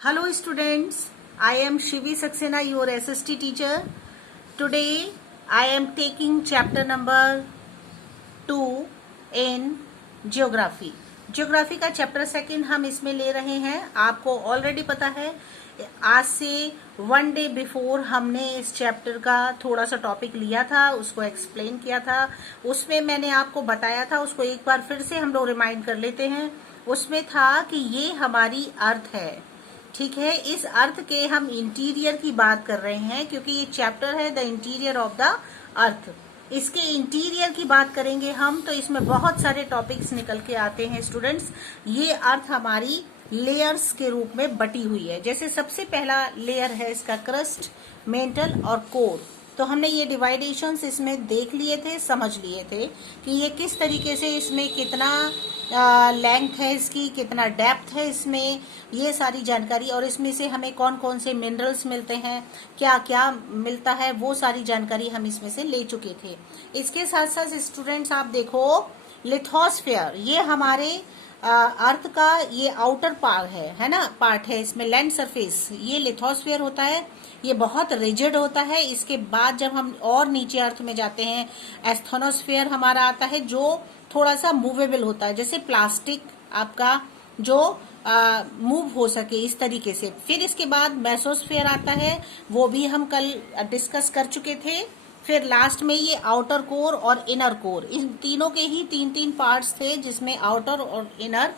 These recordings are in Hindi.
Hello students, I am Shivi Saxena, your SST teacher. Today I am taking chapter number 2 in Geography. Geography का चैप्टर सेकंड हम इसमें ले रहे हैं. आपको ऑलरेडी पता है, आज से 1 डे बिफोर हमने इस चैप्टर का थोड़ा सा टॉपिक लिया था, उसको एक्सप्लेन किया था. उसमें मैंने आपको बताया था, उसको एक बार फिर से हम लोग रिमाइंड कर लेते हैं. उसमें था कि ये हमारी अर्थ है, ठीक है. इस अर्थ के हम इंटीरियर की बात कर रहे हैं क्योंकि ये चैप्टर है the interior of the earth. इसके इंटीरियर की बात करेंगे हम, तो इसमें बहुत सारे टॉपिक्स निकल के आते हैं स्टूडेंट्स. ये अर्थ हमारी लेयर्स के रूप में बटी हुई है. जैसे सबसे पहला लेयर है इसका क्रस्ट, मेंटल और कोर. तो हमने ये डिवाइडेशंस इसमें देख लिए थे, समझ लिए थे कि ये किस तरीके से, इसमें कितना लेंथ है इसकी, कितना डेप्थ है इसमें, ये सारी जानकारी, और इसमें से हमें कौन कौन से मिनरल्स मिलते हैं, क्या क्या मिलता है, वो सारी जानकारी हम इसमें से ले चुके थे. इसके साथ साथ स्टूडेंट्स आप देखो, लिथोस्फीयर ये हमारे अर्थ का ये आउटर पार्ट है ना, पार्ट है. इसमें लैंड सरफेस ये लिथोस्फीयर होता है. ये बहुत रिजिड होता है. इसके बाद जब हम और नीचे अर्थ में जाते हैं, एस्थोनोस्फीयर हमारा आता है जो थोड़ा सा मूवेबल होता है, जैसे प्लास्टिक आपका जो मूव हो सके इस तरीके से. फिर इसके बाद मेसोस्फीयर आता है, वो भी हम कल डिस्कस कर चुके थे. फिर लास्ट में ये आउटर कोर और इनर कोर, इन तीनों के ही तीन तीन पार्ट्स थे जिसमें आउटर और इनर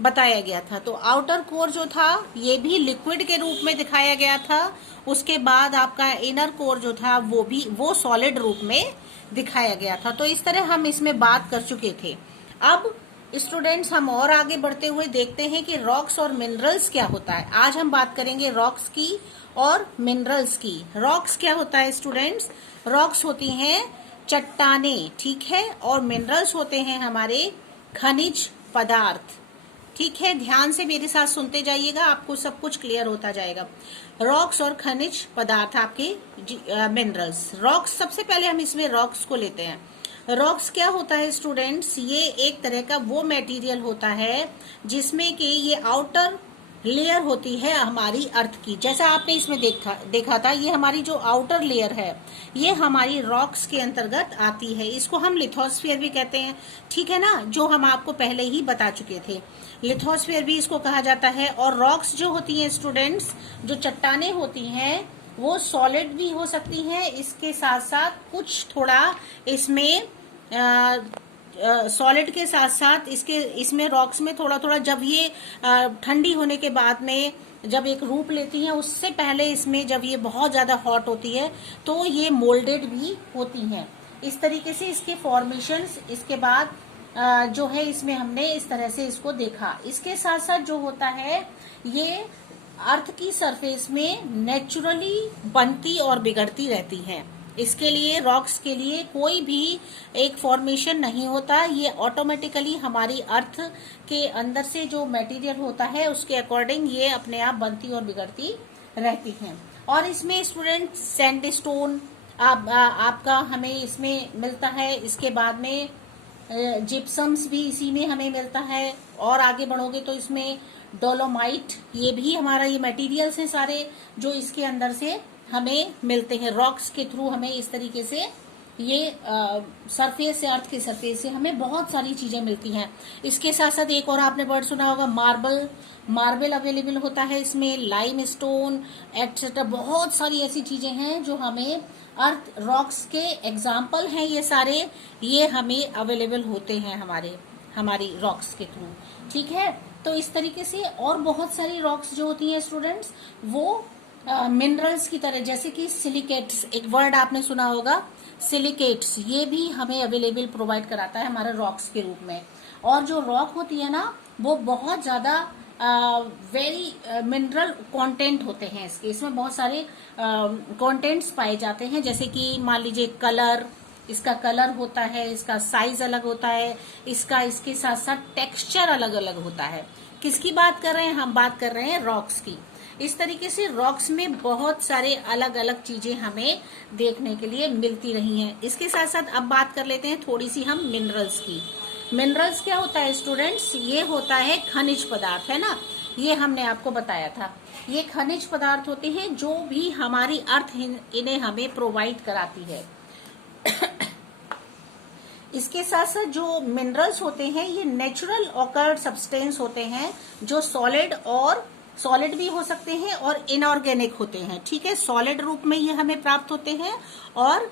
बताया गया था. तो आउटर कोर जो था ये भी लिक्विड के रूप में दिखाया गया था. उसके बाद आपका इनर कोर जो था वो सॉलिड रूप में दिखाया गया था. तो इस तरह हम इसमें बात कर चुके थे. अब स्टूडेंट्स हम और आगे बढ़ते हुए देखते हैं कि रॉक्स और मिनरल्स क्या होता है. आज हम बात करेंगे रॉक्स की और मिनरल्स की. रॉक्स क्या होता है स्टूडेंट्स? रॉक्स होती हैं चट्टानें, ठीक है, और मिनरल्स होते हैं हमारे खनिज पदार्थ, ठीक है. ध्यान से मेरे साथ सुनते जाइएगा, आपको सब कुछ क्लियर होता जाएगा. रॉक्स और खनिज पदार्थ आपके मिनरल्स. रॉक्स, सबसे पहले हम इसमें रॉक्स को लेते हैं. रॉक्स क्या होता है स्टूडेंट्स? ये एक तरह का वो मटेरियल होता है जिसमें कि ये आउटर लेयर होती है हमारी अर्थ की. जैसा आपने इसमें देखा था, ये हमारी जो आउटर लेयर है ये हमारी रॉक्स के अंतर्गत आती है. इसको हम लिथोस्फीयर भी कहते हैं, ठीक है ना, जो हम आपको पहले ही बता चुके थे. लिथोस्फीयर भी इसको कहा जाता है. और रॉक्स जो होती हैं स्टूडेंट्स, जो चट्टानें होती हैं, वो सॉलिड भी हो सकती हैं. इसके साथ साथ कुछ थोड़ा इसमें सॉलिड के साथ साथ इसमें रॉक्स में थोड़ा थोड़ा, जब ये ठंडी होने के बाद में जब एक रूप लेती हैं, उससे पहले इसमें जब ये बहुत ज्यादा हॉट होती है तो ये मोल्डेड भी होती हैं. इस तरीके से इसके फॉर्मेशंस, इसके बाद जो है इसमें हमने इस तरह से इसको देखा. इसके साथ साथ जो होता है, ये अर्थ की सरफेस में नेचुरली बनती और बिगड़ती रहती हैं. इसके लिए रॉक्स के लिए कोई भी एक फॉर्मेशन नहीं होता. ये ऑटोमेटिकली हमारी अर्थ के अंदर से जो मटेरियल होता है उसके अकॉर्डिंग ये अपने आप बनती और बिगड़ती रहती हैं. और इसमें स्टूडेंट सैंडस्टोन आपका हमें इसमें मिलता है. इसके बाद में जिप्सम्स भी इसी में हमें मिलता है. और आगे बढ़ोगे तो इसमें डोलोमाइट, ये भी हमारा ये मटेरियल्स हैं सारे जो इसके अंदर से हमें मिलते हैं. रॉक्स के थ्रू हमें इस तरीके से ये सरफेस से, अर्थ के सरफेस से हमें बहुत सारी चीजें मिलती हैं. इसके साथ साथ एक और आपने वर्ड सुना होगा, मार्बल. मार्बल अवेलेबल होता है इसमें, लाइम स्टोन एक्सेट्रा, बहुत सारी ऐसी चीजें हैं जो हमें अर्थ, रॉक्स के एग्जाम्पल हैं ये सारे, ये हमें अवेलेबल होते हैं हमारी रॉक्स के थ्रू, ठीक है. तो इस तरीके से और बहुत सारी रॉक्स जो होती हैं स्टूडेंट्स, वो मिनरल्स की तरह, जैसे कि सिलिकेट्स, एक वर्ड आपने सुना होगा सिलिकेट्स, ये भी हमें अवेलेबल प्रोवाइड कराता है हमारे रॉक्स के रूप में. और जो रॉक होती है ना, वो बहुत ज्यादा वेरी मिनरल कंटेंट होते हैं इसके. इसमें बहुत सारे कंटेंट्स पाए जाते हैं, जैसे कि मान लीजिए कलर, इसका कलर होता है, इसका साइज अलग होता है, इसके साथ साथ टेक्सचर अलग अलग होता है. किसकी बात कर रहे हैं? हम बात कर रहे हैं रॉक्स की. इस तरीके से रॉक्स में बहुत सारे अलग अलग चीजें हमें देखने के लिए मिलती रही हैं. इसके साथ साथ अब बात कर लेते हैं थोड़ी सी हम मिनरल्स की. मिनरल्स क्या होता है स्टूडेंट्स? ये होता है खनिज पदार्थ, है ना. ये हमने आपको बताया था। ये खनिज पदार्थ होते हैं जो भी हमारी अर्थ इन्हें हमें प्रोवाइड कराती है। इसके साथ साथ जो मिनरल्स होते हैं ये नेचुरल ऑकर्ड सब्सटेंस होते हैं जो सॉलिड भी हो सकते हैं और इनऑर्गेनिक होते हैं। ठीक है, सॉलिड रूप में ये हमें प्राप्त होते हैं और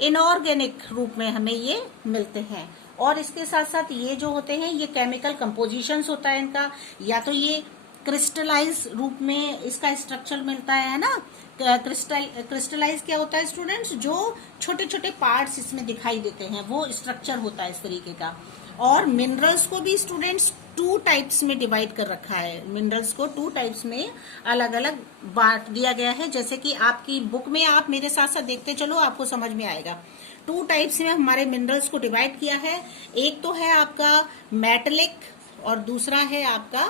इनऑर्गेनिक रूप में हमें ये मिलते हैं। और इसके साथ साथ ये जो होते हैं ये केमिकल कंपोजिशंस होता है इनका, या तो ये क्रिस्टलाइज रूप में इसका स्ट्रक्चर मिलता है ना। क्रिस्टलाइज क्या होता है स्टूडेंट्स, जो छोटे छोटे पार्ट्स इसमें दिखाई देते हैं वो स्ट्रक्चर होता है इस तरीके का। और मिनरल्स को भी स्टूडेंट्स 2 टाइप्स में डिवाइड कर रखा है। मिनरल्स को 2 टाइप्स में अलग अलग बांट दिया गया है, जैसे कि आपकी बुक में आप मेरे साथ साथ देखते चलो, आपको समझ में आएगा। 2 टाइप्स में हमारे मिनरल्स को डिवाइड किया है। एक तो है आपका मेटलिक और दूसरा है आपका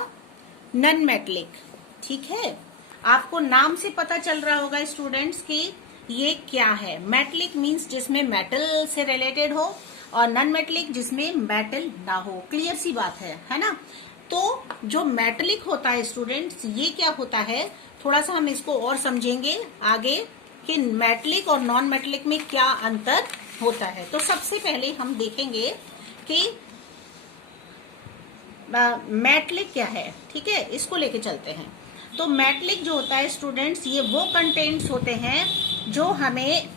नॉन मेटलिक। ठीक है, आपको नाम से पता चल रहा होगा स्टूडेंट्स कि ये क्या है। मेटलिक मीन्स जिसमें मेटल से रिलेटेड हो और नॉन मेटलिक जिसमें मेटल ना हो। क्लियर सी बात है ना। तो जो मेटलिक होता है स्टूडेंट्स, ये क्या होता है, थोड़ा सा हम इसको और समझेंगे आगे कि मेटलिक और नॉन मेटलिक में क्या अंतर होता है। तो सबसे पहले हम देखेंगे कि मेटलिक क्या है। ठीक है, इसको लेके चलते हैं। तो मेटलिक जो होता है स्टूडेंट्स, ये वो कंटेंट्स होते हैं जो हमें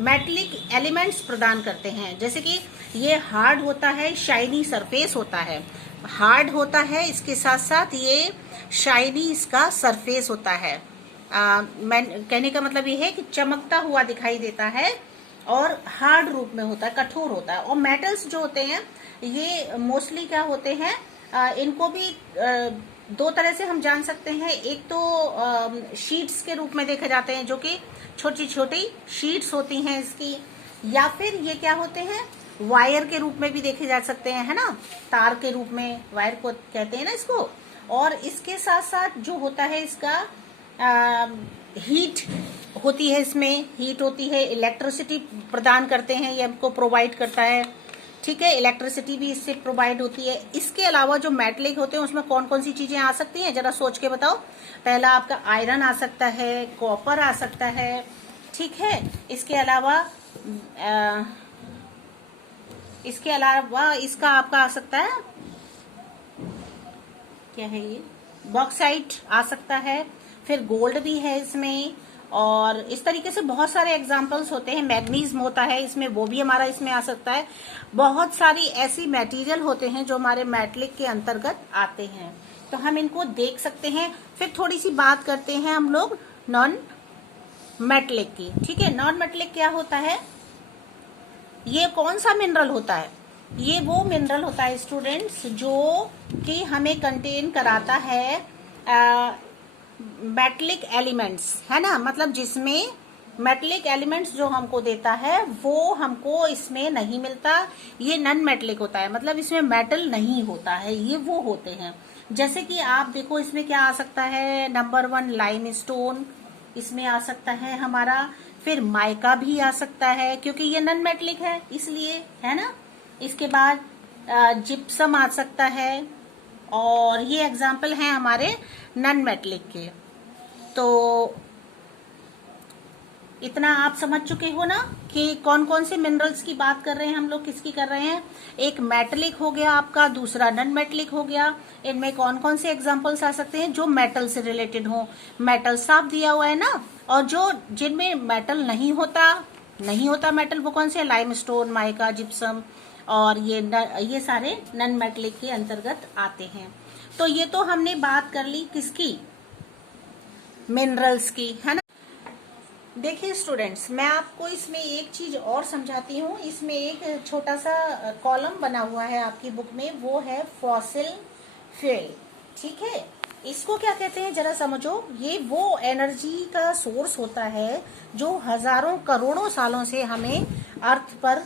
मेटलिक एलिमेंट्स प्रदान करते हैं। जैसे कि ये हार्ड होता है, शाइनी सरफेस होता है, हार्ड होता है, इसके साथ साथ ये शाइनी इसका सरफेस होता है। कहने का मतलब ये है कि चमकता हुआ दिखाई देता है और हार्ड रूप में होता है, कठोर होता है। और मेटल्स जो होते हैं ये मोस्टली क्या होते हैं, इनको भी 2 तरह से हम जान सकते हैं। एक तो शीट्स के रूप में देखे जाते हैं, जो कि छोटी छोटी शीट्स होती हैं इसकी, या फिर ये क्या होते हैं, वायर के रूप में भी देखे जा सकते हैं, है ना। तार के रूप में वायर को कहते हैं ना इसको। और इसके साथ साथ जो होता है इसका हीट होती है, इसमें हीट होती है, इलेक्ट्रिसिटी प्रदान करते हैं, ये हमको प्रोवाइड करता है। ठीक है, इलेक्ट्रिसिटी भी इससे प्रोवाइड होती है। इसके अलावा जो मेटलिक होते हैं उसमें कौन कौन सी चीजें आ सकती हैं, जरा सोच के बताओ। पहला आपका आयरन आ सकता है, कॉपर आ सकता है। ठीक है, इसके अलावा इसका आपका आ सकता है, क्या है ये, बॉक्साइट आ सकता है, फिर गोल्ड भी है इसमें। और इस तरीके से बहुत सारे एग्जाम्पल्स होते हैं। मैग्नीज होता है इसमें, वो भी हमारा इसमें आ सकता है। बहुत सारी ऐसी मटेरियल होते हैं जो हमारे मेटलिक के अंतर्गत आते हैं, तो हम इनको देख सकते हैं। फिर थोड़ी सी बात करते हैं हम लोग नॉन मेटलिक की। ठीक है, नॉन मेटलिक क्या होता है, ये कौन सा मिनरल होता है, ये वो मिनरल होता है स्टूडेंट्स जो कि हमें कंटेन कराता है मेटलिक एलिमेंट्स, है ना। मतलब जिसमें मेटलिक एलिमेंट्स जो हमको देता है वो हमको इसमें नहीं मिलता, ये नॉन मेटलिक होता है। मतलब इसमें मेटल नहीं होता है, ये वो होते हैं। जैसे कि आप देखो इसमें क्या आ सकता है, नंबर 1 लाइमस्टोन इसमें आ सकता है हमारा, फिर माइका भी आ सकता है क्योंकि ये नॉन मेटलिक है इसलिए, है ना। इसके बाद जिप्सम आ सकता है, और ये एग्जाम्पल हैं हमारे नॉन मेटलिक के। तो इतना आप समझ चुके हो ना कि कौन कौन से मिनरल्स की बात कर रहे हैं हम लोग, किसकी कर रहे हैं। एक मेटलिक हो गया आपका, दूसरा नॉन मेटलिक हो गया। इनमें कौन कौन से एग्जांपल्स आ सकते हैं जो मेटल से रिलेटेड हो। मेटल साफ दिया हुआ है ना, और जो जिनमें मेटल नहीं होता मेटल, वो कौन से, लाइमस्टोन, माइका, जिप्सम, और ये सारे नॉन मेटलिक के अंतर्गत आते हैं। तो ये तो हमने बात कर ली किसकी, मिनरल्स की, है ना। देखिए स्टूडेंट्स, मैं आपको इसमें एक चीज और समझाती हूँ। इसमें एक छोटा सा कॉलम बना हुआ है आपकी बुक में, वो है फॉसिल फ्यूल। ठीक है, इसको क्या कहते हैं जरा समझो। ये वो एनर्जी का सोर्स होता है जो हजारों करोड़ों सालों से हमें अर्थ पर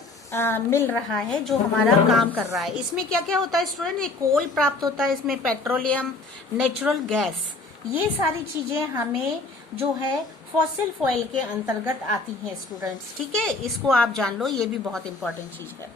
मिल रहा है, जो हमारा काम कर रहा है। इसमें क्या क्या होता है स्टूडेंट, ये कोल प्राप्त होता है, इसमें पेट्रोलियम, नेचुरल गैस, ये सारी चीजें हमें जो है फॉसिल फ्यूल के अंतर्गत आती हैं स्टूडेंट्स। ठीक है, इसको आप जान लो, ये भी बहुत इंपॉर्टेंट चीज है।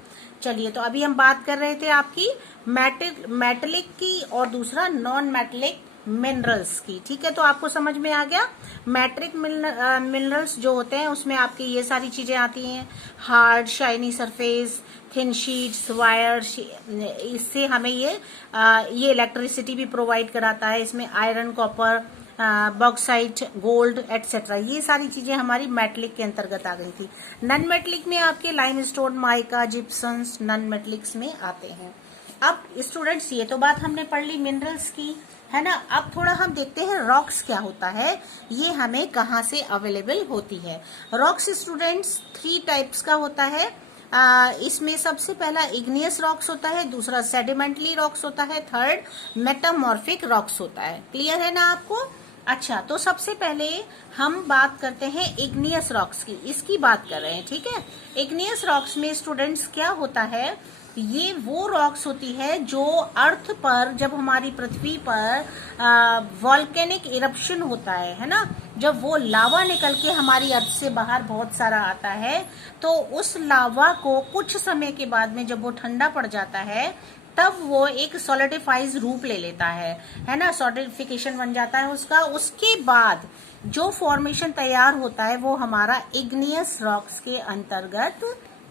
चलिए, तो अभी हम बात कर रहे थे आपकी मेटलिक की और दूसरा नॉन मेटलिक मिनरल्स की। ठीक है, तो आपको समझ में आ गया। मैट्रिक मिनरल्स जो होते हैं उसमें आपकी ये सारी चीजें आती हैं, hard shiny surface, thin sheets, wires. इससे हमें ये इलेक्ट्रिसिटी भी प्रोवाइड कराता है। इसमें iron, copper, bauxite, gold etcetera, ये सारी चीजें हमारी मेटलिक के अंतर्गत आ गई थी। नॉन मेटलिक में आपके लाइमस्टोन, माइका, जिप्सन्स नॉन मेटलिक्स में आते हैं। अब स्टूडेंट्स ये तो बात हमने पढ़ ली मिनरल्स की, है ना। अब थोड़ा हम देखते हैं रॉक्स क्या होता है, ये हमें कहाँ से अवेलेबल होती है। रॉक्स स्टूडेंट्स 3 टाइप्स का होता है। इसमें सबसे पहला इग्नियस रॉक्स होता है, दूसरा सेडिमेंटली रॉक्स होता है, थर्ड मेटामॉर्फिक रॉक्स होता है। क्लियर है ना आपको? अच्छा, तो सबसे पहले हम बात करते हैं इग्नियस रॉक्स की, इसकी बात कर रहे हैं। ठीक है, इग्नियस रॉक्स में स्टूडेंट्स क्या होता है, ये वो रॉक्स होती है जो अर्थ पर, जब हमारी पृथ्वी पर वॉल्केनिक इरप्शन होता है ना, जब वो लावा निकल के हमारी अर्थ से बाहर बहुत सारा आता है, तो उस लावा को कुछ समय के बाद में जब वो ठंडा पड़ जाता है, तब वो एक सॉलिडिफाइज रूप ले लेता है ना, सॉलिडिफिकेशन बन जाता है उसका। उसके बाद जो फॉर्मेशन तैयार होता है वो हमारा इग्नियस रॉक्स के अंतर्गत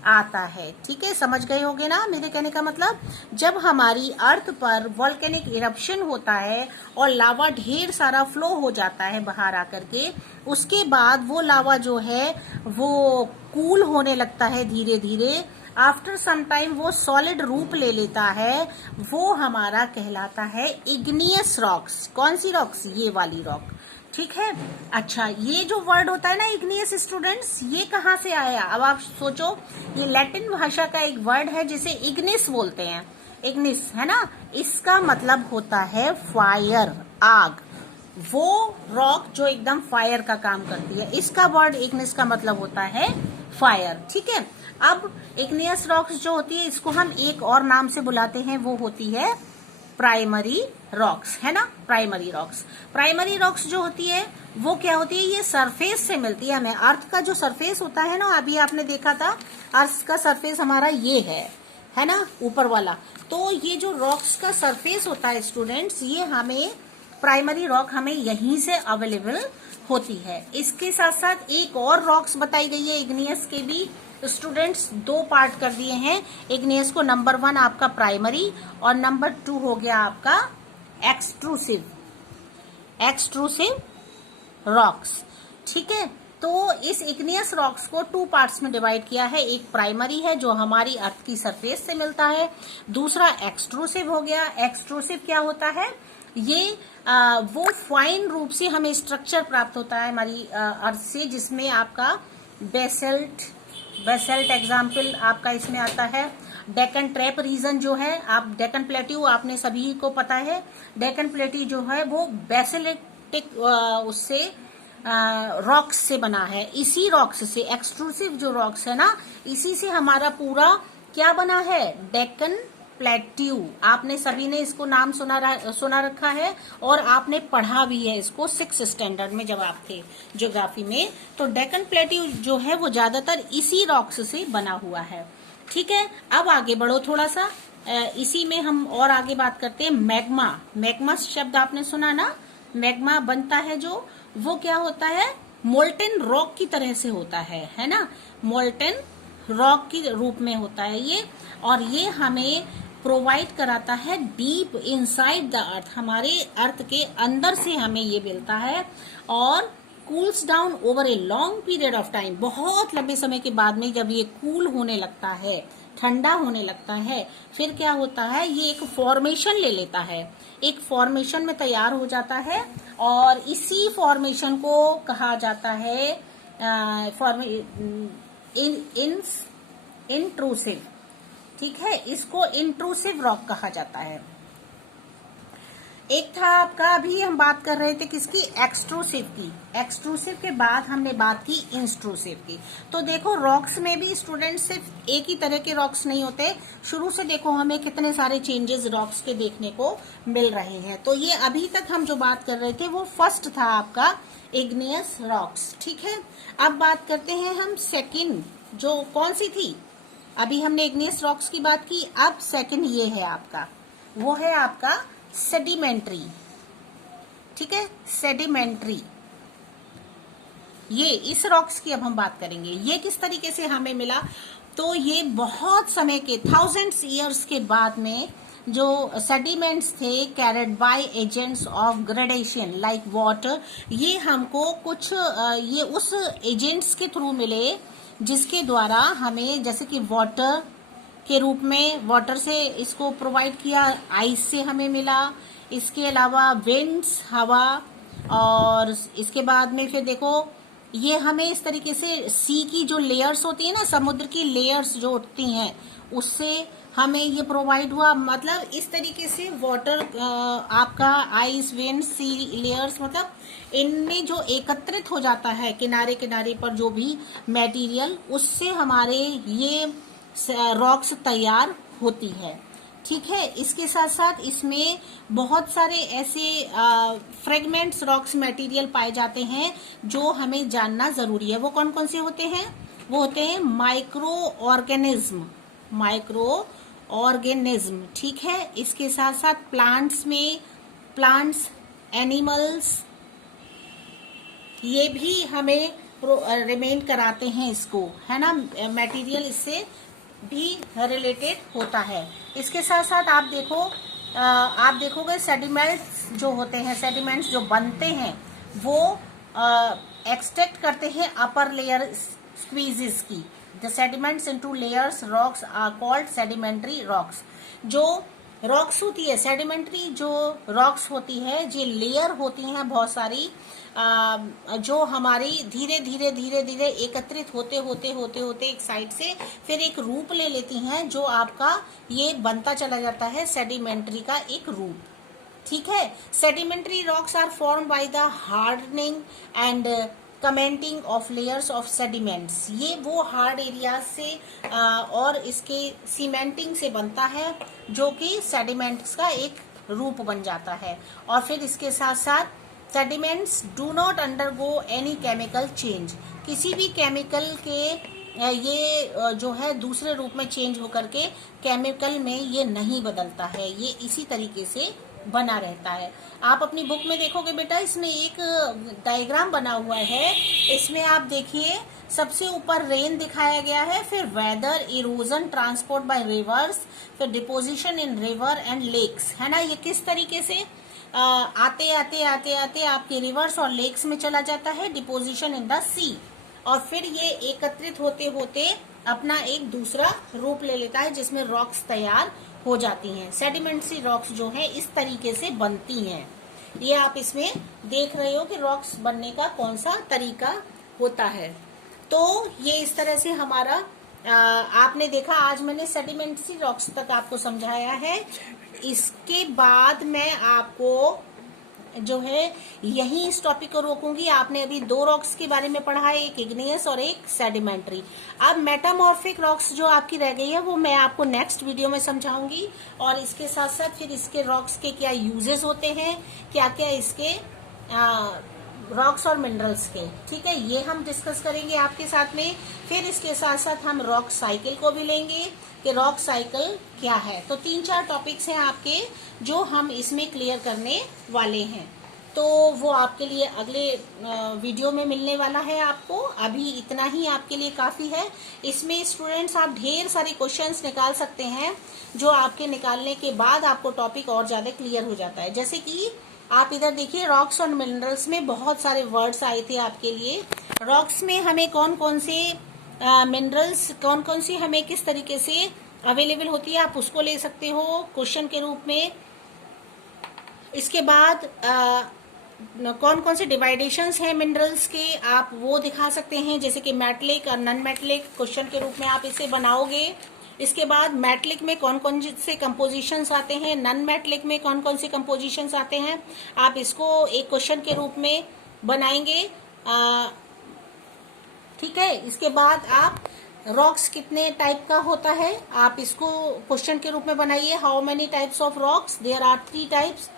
आता है। ठीक है, समझ गए होगे ना मेरे कहने का मतलब। जब हमारी अर्थ पर वॉल्केनिक इरप्शन होता है और लावा ढेर सारा फ्लो हो जाता है बाहर आकर के, उसके बाद वो लावा जो है वो कूल होने लगता है धीरे धीरे। आफ्टर सम टाइम वो सॉलिड रूप ले लेता है, वो हमारा कहलाता है इग्नियस रॉक्स। कौन सी रॉक्स? ये वाली रॉक। ठीक है, अच्छा, ये जो वर्ड होता है ना इग्नियस स्टूडेंट्स, ये कहाँ से आया? अब आप सोचो, ये लैटिन भाषा का एक वर्ड है जिसे इग्निस बोलते हैं। इग्निस, है ना, इसका मतलब होता है फायर, आग। वो रॉक जो एकदम फायर का काम करती है, इसका वर्ड इग्निस का मतलब होता है फायर। ठीक है, अब इग्नियस रॉक्स जो होती है इसको हम एक और नाम से बुलाते हैं, वो होती है प्राइमरी रॉक्स, है ना। प्राइमरी रॉक्स, प्राइमरी रॉक्स जो होती है वो क्या होती है, ये सरफेस से मिलती है हमें। अर्थ का जो सरफेस होता है ना, अभी आपने देखा था अर्थ का सरफेस हमारा ये है ना, ऊपर वाला। तो ये जो रॉक्स का सरफेस होता है स्टूडेंट्स, ये हमें प्राइमरी रॉक हमें यहीं से अवेलेबल होती है। इसके साथ साथ एक और रॉक्स बताई गई है इग्नियस के भी। स्टूडेंट्स 2 पार्ट कर दिए हैं इग्नियस को। नंबर 1 आपका प्राइमरी और नंबर 2 हो गया आपका एक्सट्रूसिव रॉक्स। ठीक है, तो इस इग्नियस रॉक्स को 2 पार्ट्स में डिवाइड किया है। एक प्राइमरी है जो हमारी अर्थ की सरफेस से मिलता है, दूसरा एक्सट्रूसिव हो गया। एक्सट्रूसिव क्या होता है, ये वो फाइन रूप से हमें स्ट्रक्चर प्राप्त होता है हमारी अर्थ से, जिसमें आपका बेसल्ट एग्जाम्पल आपका इसमें आता है। डेक्कन ट्रैप रीजन जो है, आप डेक्कन प्लेट्यू आपने सभी को पता है, डेक्कन प्लेट्यू जो है वो बेसल्टिक उससे रॉक्स से बना है। इसी रॉक्स से, एक्सट्रूसिव जो रॉक्स है ना, इसी से हमारा पूरा क्या बना है, डेक्कन प्लेट्यू। आपने सभी ने इसको नाम सुना रखा है और आपने पढ़ा भी है इसको 6th स्टैंडर्ड में जब आप थे ज्योग्राफी में। तो डेक्कन प्लेट्यू जो है वो ज्यादातर इसी रॉक्स से बना हुआ है। ठीक है, अब आगे बढ़ो थोड़ा सा, इसी में हम और आगे बात करते हैं। मैग्मा शब्द आपने सुना ना, मैग्मा बनता है जो, वो क्या होता है, मोल्टेन रॉक की तरह से होता है ना, मोल्टेन रॉक की रूप में होता है ये। और ये हमें प्रोवाइड कराता है डीप इनसाइड द अर्थ, हमारे अर्थ के अंदर से हमें ये मिलता है। और cools down over a long period of time, बहुत लंबे समय के बाद में जब ये कूल होने लगता है, ठंडा होने लगता है, फिर क्या होता है, ये एक फॉर्मेशन ले लेता है, एक फॉर्मेशन में तैयार हो जाता है। और इसी फॉर्मेशन को कहा जाता है इंट्रूसिव। ठीक है, इसको इंट्रूसिव रॉक कहा जाता है। एक था आपका, अभी हम बात कर रहे थे किसकी, एक्सट्रूसिव की। एक्सट्रूसिव के बाद हमने बात की इंट्रूसिव की। तो देखो रॉक्स में भी स्टूडेंट सिर्फ एक ही तरह के रॉक्स नहीं होते, शुरू से देखो हमें कितने सारे चेंजेस रॉक्स के देखने को मिल रहे हैं। तो ये अभी तक हम जो बात कर रहे थे वो फर्स्ट था आपका इग्नियस रॉक्स। ठीक है, अब बात करते हैं हम सेकंड, जो कौन सी थी, अभी हमने इग्नियस रॉक्स की बात की, अब सेकंड ये है आपका, वो है आपका सेडिमेंट्री ठीक है, सेडिमेंट्री। ये इस रॉक्स की अब हम बात करेंगे, ये किस तरीके से हमें मिला। तो ये बहुत समय के, थाउजेंड्स ईयर्स के बाद में जो सेडिमेंट्स थे carried by agents of gradation like water, ये हमको कुछ ये उस एजेंट्स के थ्रू मिले जिसके द्वारा हमें, जैसे कि वाटर के रूप में, वाटर से इसको प्रोवाइड किया, आइस से हमें मिला, इसके अलावा विंड्स, हवा, और इसके बाद में फिर देखो ये हमें इस तरीके से सी की जो लेयर्स होती है ना, समुद्र की लेयर्स जो उठती हैं, उससे हमें ये प्रोवाइड हुआ। मतलब इस तरीके से वाटर, आपका आइस, विंड, सी लेयर्स, मतलब इनमें जो एकत्रित हो जाता है किनारे किनारे पर जो भी मटेरियल, उससे हमारे ये रॉक्स तैयार होती है। ठीक है, इसके साथ साथ इसमें बहुत सारे ऐसे फ्रेगमेंट्स रॉक्स मटेरियल पाए जाते हैं जो हमें जानना जरूरी है। वो कौन कौन से होते हैं? वो होते हैं माइक्रो ऑर्गेनिज्म, माइक्रो ऑर्गेनिज्म। ठीक है, इसके साथ साथ प्लांट्स में, प्लांट्स, एनिमल्स, ये भी हमें रिमेन कराते हैं इसको, है ना, मटेरियल इससे भी रिलेटेड होता है। इसके साथ साथ आप देखो, आप देखोगे सेडिमेंट्स जो होते हैं, सेडिमेंट्स जो बनते हैं वो एक्सट्रैक्ट करते हैं अपर लेयर स्क्वीजेस की। The sediments into layers rocks are called sedimentary rocks. जो रॉक्स होती है, सेडिमेंट्री जो रॉक्स होती है, जो लेयर होती हैं बहुत सारी, जो हमारी धीरे धीरे धीरे धीरे एकत्रित होते होते होते होते एक साइड से फिर एक रूप ले लेती हैं, जो आपका ये बनता चला जाता है सेडिमेंट्री का एक रूप। ठीक है, sedimentary rocks are form by the hardening and commenting of layers of sediments. ये वो हार्ड एरिया से और इसके सीमेंटिंग से बनता है, जो कि सेडिमेंट्स का एक रूप बन जाता है। और फिर इसके साथ साथ sediments do not undergo any chemical change. किसी भी केमिकल के ये जो है दूसरे रूप में चेंज होकर के केमिकल में ये नहीं बदलता है, ये इसी तरीके से बना रहता है। आप अपनी बुक में देखोगे बेटा, इसमें एक डायग्राम बना हुआ है। इसमें आप देखिए, सबसे ऊपर रेन दिखाया गया है, फिर weather, erosion, transport by rivers, फिर deposition in river and lakes, है ना। ये किस तरीके से आते आते आते आते आपके रिवर्स और लेक्स में चला जाता है, डिपोजिशन इन द सी, और फिर ये एकत्रित होते होते अपना एक दूसरा रूप ले लेता है जिसमें रॉक्स तैयार हो जाती हैं। सेडिमेंट्री रॉक्स जो है इस तरीके से बनती हैं। ये आप इसमें देख रहे हो कि रॉक्स बनने का कौन सा तरीका होता है। तो ये इस तरह से हमारा आपने देखा, आज मैंने सेडिमेंट्री रॉक्स तक आपको समझाया है। इसके बाद मैं आपको जो है यही इस टॉपिक को रोकूंगी। आपने अभी दो रॉक्स के बारे में पढ़ा है, एक इग्नियस और एक सेडिमेंट्री। अब मेटामॉर्फिक रॉक्स जो आपकी रह गई है वो मैं आपको नेक्स्ट वीडियो में समझाऊंगी, और इसके साथ साथ फिर इसके रॉक्स के क्या यूजेस होते हैं, क्या क्या इसके रॉक्स और मिनरल्स के। ठीक है, ये हम डिस्कस करेंगे आपके साथ में। फिर इसके साथ साथ हम रॉक साइकिल को भी लेंगे कि रॉक साइकिल क्या है। तो 3-4 टॉपिक्स हैं आपके जो हम इसमें क्लियर करने वाले हैं। तो वो आपके लिए अगले वीडियो में मिलने वाला है आपको। अभी इतना ही आपके लिए काफी है। इसमें स्टूडेंट्स आप ढेर सारे क्वेश्चंस निकाल सकते हैं, जो आपके निकालने के बाद आपको टॉपिक और ज्यादा क्लियर हो जाता है। जैसे कि आप इधर देखिए, रॉक्स और मिनरल्स में बहुत सारे वर्ड्स आए थे आपके लिए। रॉक्स में हमें कौन कौन से मिनरल्स, कौन कौन सी हमें किस तरीके से अवेलेबल होती है, आप उसको ले सकते हो क्वेश्चन के रूप में। इसके बाद कौन कौन से डिवाइडेशंस हैं मिनरल्स के, आप वो दिखा सकते हैं, जैसे कि मेटलिक और नॉन मेटलिक, क्वेश्चन के रूप में आप इसे बनाओगे। इसके बाद मेटलिक में कौन कौन से कंपोजिशंस आते हैं, नॉन मेटलिक में कौन कौन से कंपोजिशंस आते हैं, आप इसको एक क्वेश्चन के रूप में बनाएंगे। ठीक है, इसके बाद आप रॉक्स कितने टाइप का होता है, आप इसको क्वेश्चन के रूप में बनाइए। How many types of rocks? There are 3 types,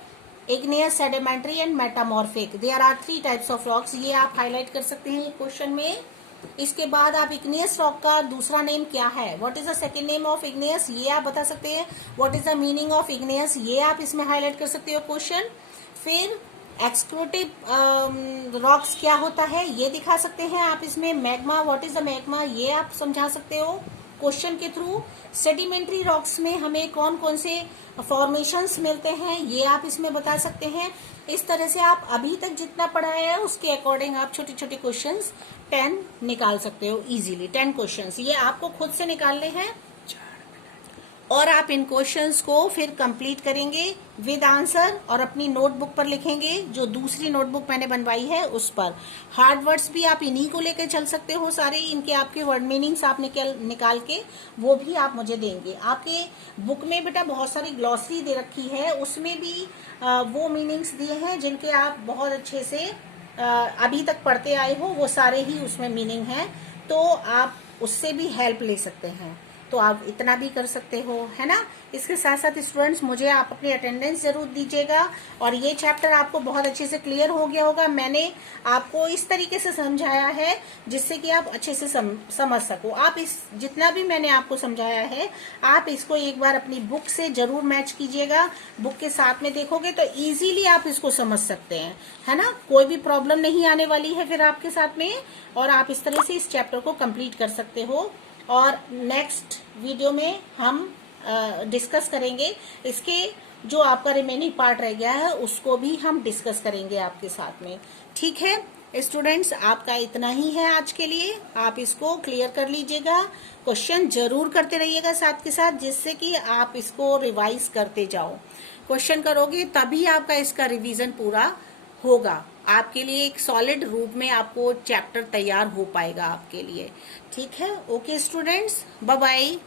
igneous, sedimentary and metamorphic. There are 3 types of rocks. ये आप हाईलाइट कर सकते हैं क्वेश्चन में। इसके बाद आप इग्नियस रॉक का दूसरा नेम क्या है, what is the second name of igneous, ये आप बता सकते हैं। What is the meaning of igneous, ये आप इसमें हाईलाइट कर सकते हो क्वेश्चन। फिर एक्सक्लूटिव रॉक्स क्या होता है ये दिखा सकते हैं आप इसमें। Magma, what is the magma, ये आप समझा सकते हो क्वेश्चन के थ्रू। सेडिमेंट्री रॉक्स में हमें कौन कौन से फॉर्मेशंस मिलते हैं ये आप इसमें बता सकते हैं। इस तरह से आप अभी तक जितना पढ़ा है उसके अकॉर्डिंग आप छोटे छोटे क्वेश्चंस 10 निकाल सकते हो इजीली। 10 क्वेश्चंस ये आपको खुद से निकालने हैं और आप इन क्वेश्चंस को फिर कंप्लीट करेंगे विद आंसर और अपनी नोटबुक पर लिखेंगे, जो दूसरी नोटबुक मैंने बनवाई है उस पर। हार्ड वर्ड्स भी आप इन्हीं को लेकर चल सकते हो सारे, इनके आपके वर्ड मीनिंग्स आप निकाल के वो भी आप मुझे देंगे। आपके बुक में बेटा बहुत सारी ग्लॉसरी दे रखी है, उसमें भी वो मीनिंग्स दिए हैं जिनके आप बहुत अच्छे से अभी तक पढ़ते आए हो, वो सारे ही उसमें मीनिंग है, तो आप उससे भी हेल्प ले सकते हैं। तो आप इतना भी कर सकते हो, है ना। इसके साथ साथ स्टूडेंट्स मुझे आप अपनी अटेंडेंस जरूर दीजिएगा। और ये चैप्टर आपको बहुत अच्छे से क्लियर हो गया होगा। मैंने आपको इस तरीके से समझाया है जिससे कि आप अच्छे से समझ सको। आप इस जितना भी मैंने आपको समझाया है आप इसको एक बार अपनी बुक से जरूर मैच कीजिएगा। बुक के साथ में देखोगे तो इजीली आप इसको समझ सकते हैं, है ना। कोई भी प्रॉब्लम नहीं आने वाली है फिर आपके साथ में, और आप इस तरह से इस चैप्टर को कंप्लीट कर सकते हो। और नेक्स्ट वीडियो में हम डिस्कस करेंगे इसके जो आपका रिमेनिंग पार्ट रह गया है उसको भी हम डिस्कस करेंगे आपके साथ में। ठीक है स्टूडेंट्स, आपका इतना ही है आज के लिए। आप इसको क्लियर कर लीजिएगा, क्वेश्चन जरूर करते रहिएगा साथ के साथ, जिससे कि आप इसको रिवाइज करते जाओ। क्वेश्चन करोगे तभी आपका इसका रिवीजन पूरा होगा, आपके लिए एक सॉलिड रूप में आपको चैप्टर तैयार हो पाएगा आपके लिए। ठीक है, ओके स्टूडेंट्स, बाय बाय।